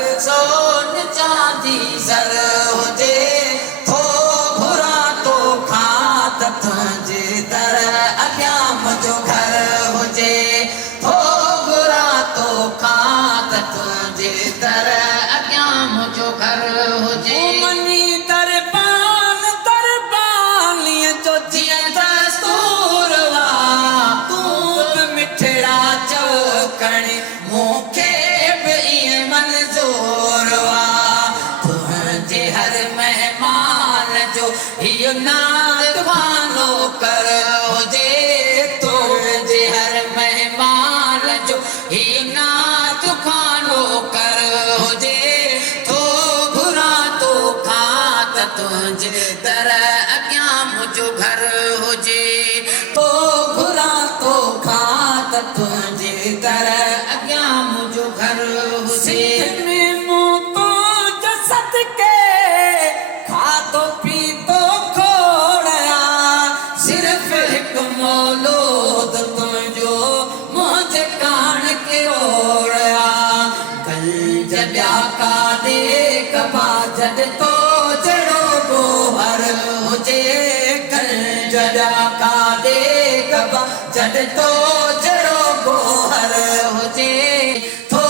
सोन चांदी ज़र हुजे थो घुरा तो खां त तुंहिंजे दर अॻियां मुंहिंजो घर हुजे थो घुरा तो खां त तुंहिंजे दर अॻियां मुंहिंजो घर हुजे मनी दरबान दरबानीअ जो जीअं दस्तूर वा तूं बि मिठड़ा चवकणी मूंखे बि ईअं मंज़ूर वा तुंहिंजे हर महिमान जो इहो नात खानो कर हुजे तुंहिंजे हर महिमान जो इहो नात खानो कर हुजे थो घुरा तो खां त तुंहिंजे दर अॻियां मुंहिंजो घर हुजे थो घुरा तो खां त तुंहिंजे दर अॻियां मुंहिंजो घर हुजे सदके खाधो पीतो खोड़िया सिर्फ़ हिकु मौलूद तुंहिंजो मुंहिंजे कान खे ओड़िया गंज ॿिया काॾे कबा जॾ तो जहिड़ो गोहर हुजे गंज ॿिया काॾे कबा जॾ तो जहिड़ो गोहर हुजे थो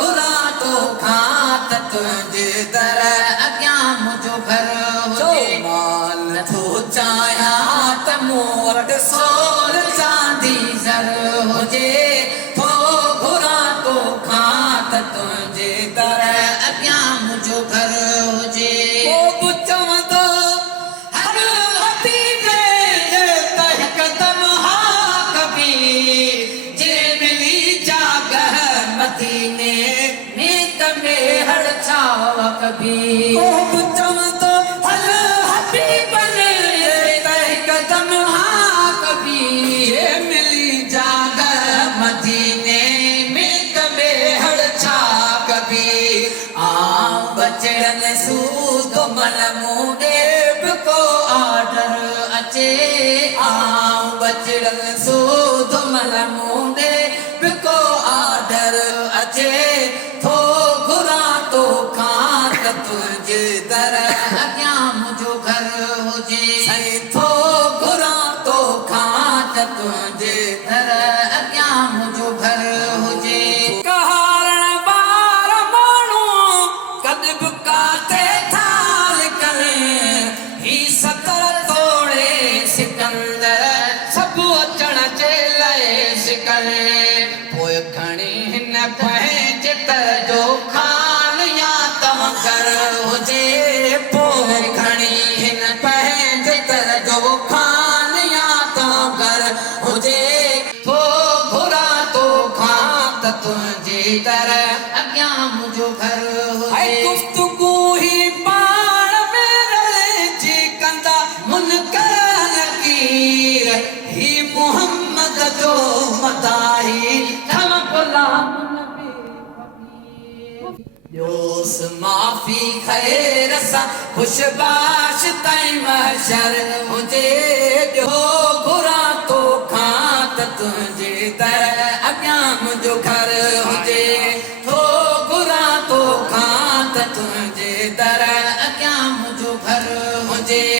घुरा तो खां त तुंहिंजे दर अॻियां मुंहिंजो घर हुजे माल नथो चाहियां त मूं वटि सोन चांदी ज़र हुजे थो घुरा तो खां त तुंहिंजे दर अॻियां मुंहिंजो घर हुजे को बि चवंदो हर हबीब त हिकदम हा कबीर जे मिली जागह मदीने में में हर छाव कबीर को बि चवंदो हल हबीब त हिकदम हा कबीर मिली जागह मदीने में हर छा कबीर आऊं बचड़नि सूद मन मूं ॾे बि को ऑर्डर अचे आऊं बचड़नि सूद मन मूं ॾे बि को ऑर्डर अचे थो घुरा तो खां त तुंहिंजे दर अॻियां मुंहिंजो घर हुजे साईं थो घुरा तो खां त तुंहिंजे दर अॻियां मुंहिंजो घर हुजे कहारण वार माण्हू कॾहिं बि काथे था लिकनि ही सतर तोड़े सिकंदर सभु अचण जे लाइ सिकनि पोइ खणी हिन पंहिंजे तर जो खान या तव्हां घर हुजे पोइ खणी हिन पंहिंजे तर जो खान या तव्हां घर हुजे थो घुरा तो खां त तुंहिंजे दर अॻियां मुंहिंजो घर हुजे गुफ़्तगू ही पाण में रलिजी कंदा मुनकर नकीर ही मुहम्मद जो मदाही हम गुलाम योस माफ़ी ख़ैर सां खुशबाश ताईं महशर हुजे ॿियो घुरा तो खां त तुंहिंजे दर